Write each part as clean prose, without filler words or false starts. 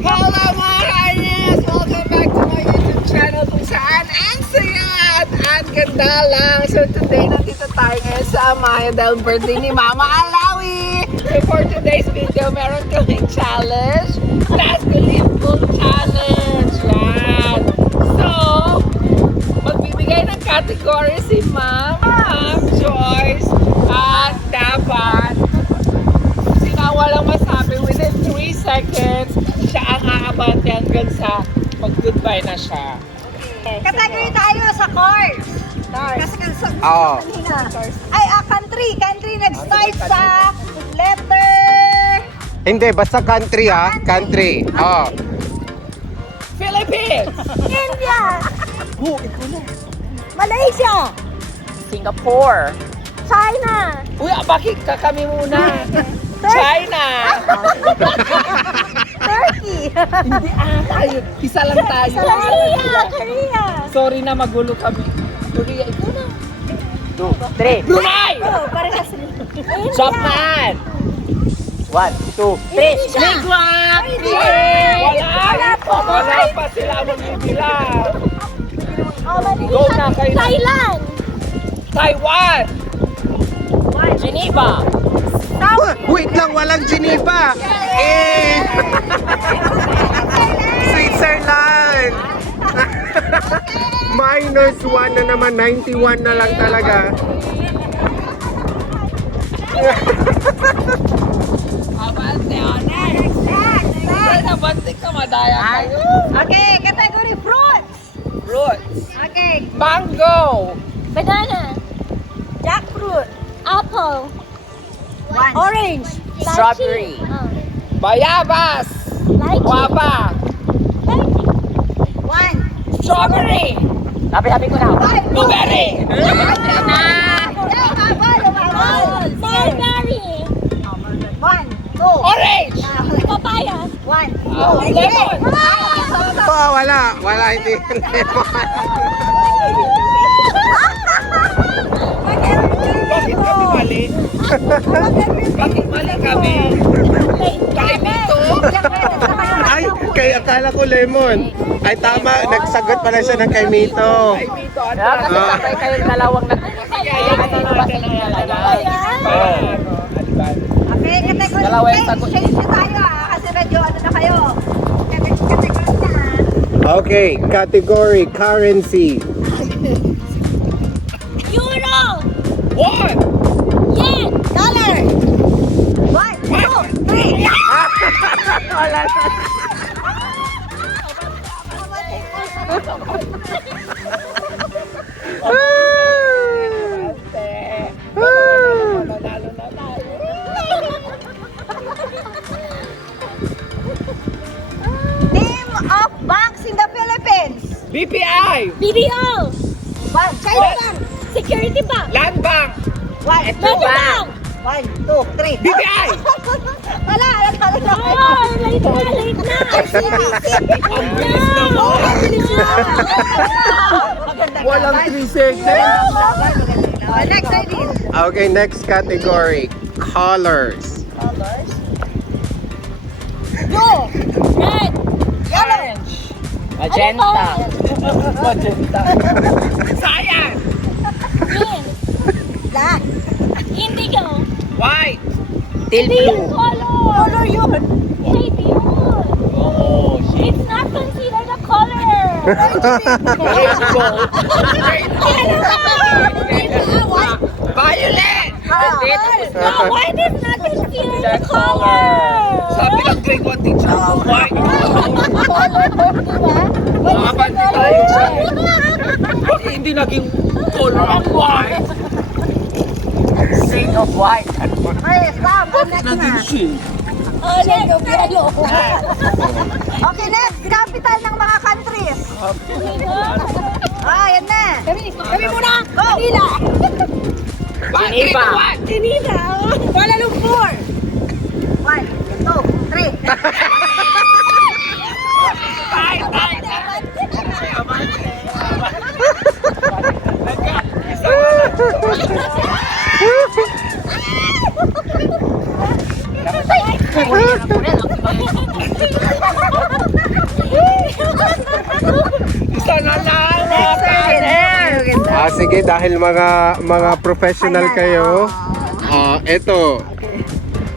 Hello mga kainis! Welcome back to my YouTube channel kung saan ang saya at ang ganda lang. So today, nandito tayo ngayon sa Amaya dahil birthday ni Mama Alawi. So for today's video, meron kaming challenge. That's the lip book challenge. Yan. So, magbibigay ng category si Ma'am Joyce at dapat walang masabi, within 3 seconds, siya ang aabante hanggang sa mag-goodbye na siya. Okay. Category tayo sa cars. Kasi sa ay, country. Country nag-start sa letter... Hindi, basta country ha. Country. Oh. Philippines! India! Malaysia! Singapore! China! Uy, bakit ka kami muna? China! Turkey! Hindi tayo. Isa lang tayo. Korea! Sorry na, magulo kami. Korea, ikaw na. 2, 3. Brunei! Oh, parehas. Japan! 1, 2, 3. England! Wala pa sila magbibilang. Go na kayo. Thailand! Taiwan! Geneva! Wait lang, walang Geneva. Switzerland. -1 na naman, 91 na lang talaga. Abante, next! Abante ka, madaya kayo. Okay, category fruits. Fruit. Okay, Mango. banana, jackfruit, apple, orange, Strawberry. Bayabas. Guava. Strawberry. Happy ko na. Blueberry. mulberry, 1, 2, Orange. papaya, 1, 2, Lemon. Oh, wala, hindi. Bakit kami mali? Bakit mali kami? Kay Mito. Ay, kay akala ko lemon. Ay tama, nagsagot pala siya ng kay Mito. Kay Mito. Kasi kayo dalawang Okay, category Dalawa yung sagot. change na tayo kasi medyo ano na kayo. Category na. Okay, category currency. Euro, One. yen, dollar. 1, 2, 3. Wala na. Name of banks in the Philippines. BPI. BDO. China Bank. Security Bank. Land Bank. 1, 2, Bank. 1, 2, 3. BPI. Wala, late na. Walang 3 seconds. Next, Aileen. Okay, next category. Colors. Blue, red, yellow, Magenta. Magenta. Cyan. green, black, indigo. White. Teal blue. Color yun. Shade yun. Oh, shit. It's not considered a color. Violet. No, white is not considered a color. Sabi ng grade 1 teacher ko, white. Color, di ba? Makapante tayo sa bakit hindi naging color ang white? Shade of white. Okay, stop. Next Naging na. shade. Shade of yellow. Okay, next. Capital ng mga countries. Yan na. Kami muna. Go. Manila. Geneva. Geneva. Kuala Lumpur. 1, 2, 3. Tay! Sige, dahil mga professional kayo. Ito.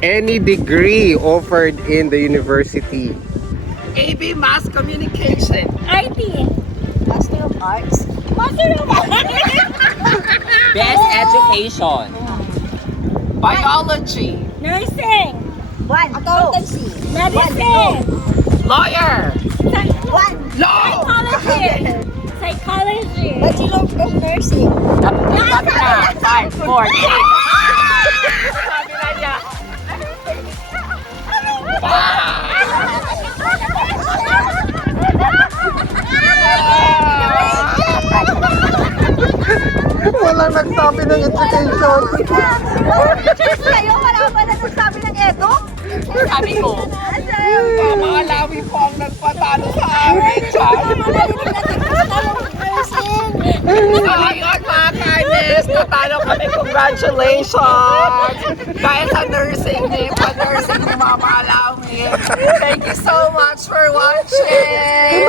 Any degree offered in the university. AB Mass Communication. IT. Master of Arts. Master of Arts. Best education. Biology. Nursing. One. Accountancy. Medicine. Lawyer. One. Law. Psychology. Psychology. Bachelor of Nursing. Sabi na. 5, 4, 3. Sabi na niya. Walang nagsabi ng education. Cheers kayo, wala ba na nagsabi ng edo? Sabi ko. Mama Alawi po ang nagpatalo sa amin. Ayun mga kindness, natalo kami. Congratulations! Dahil sa nursing ni Mama Alawi. Thank you so much for watching!